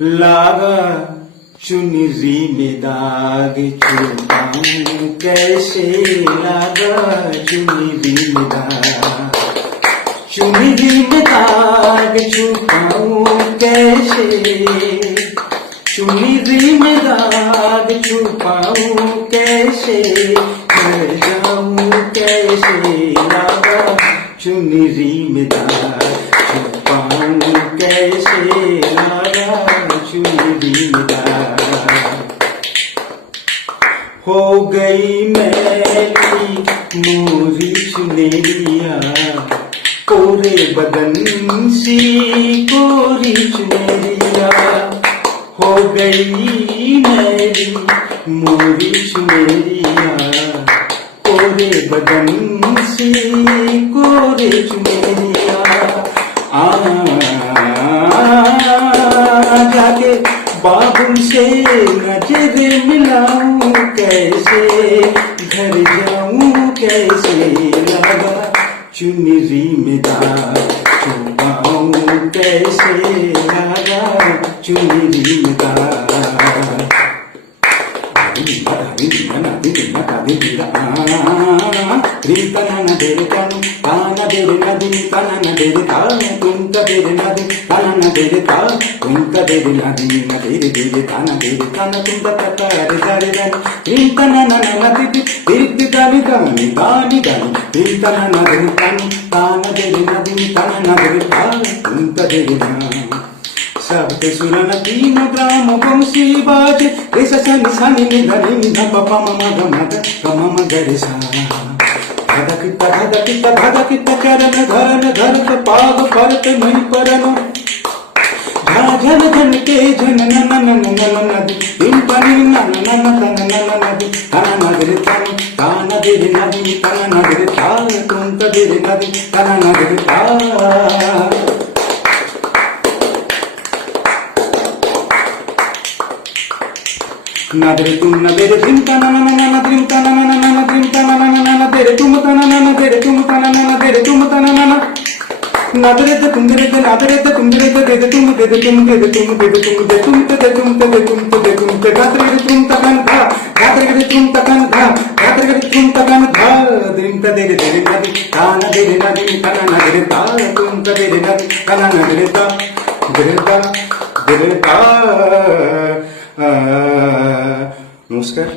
लागा चुनरी में दाग छुपाऊं कैसे, लागा चुनरी में दाग, चुनरी में दाग छुपाऊं कैसे, चुनरी में दाग छुपाऊं कैसे, घर जाऊं कैसे, लागा चुनरी में दाग छुपाऊं कैसे, लागा चुनरी में दाग। हो गई मैली मोरी चुनरिया, कोरे बदन सी कोरी चुनरिया, हो गई मैली मोरी चुनरिया, कोरे बदन सी कोरे चुनरिया। जाके बाबू से नजर मिलाऊं कैसे, घर जाऊं कैसे, लगा चुनरी में दाग छुपाऊं कैसे, लगा चुनरी में दाग। सबके सुरन तीन ग्राम बंशी बाज, रेसा सनी सनी निधनी निध पपा मम गमद गमम गरिसा, धदकिता धदकिता धदकिता चरण धरन धरत पाग परत नहीं परन, झन झन के झन नन नन नन नदी, दिन पनी नन नन तन नन नदी, तन नगर तन तान दिर नदी, तन नगर ताल तुम तदिर नदी, तन नगर ताल। नदरे तुम नदरे तुम तना नन नन तुम तना नन नन तुम तना नन नन तेरे तुम तना नन तेरे तुम तना नन तेरे तुम तना नन, नदरे ते तुम दरे ते नदरे ते तुम दरे ते दे तुम दे तुम दे तुम दे तुम दे तुम ते तुम ते तुम ते तुम ते गात्रे तुम तकन धा, गात्रे तुम तकन धा, गात्रे तुम तकन धा, दिन ते दे दे नदी तान दे नदी तना नदरे ता तुम ते दे नदी तना नदरे ता दरे ता। नमस्कार।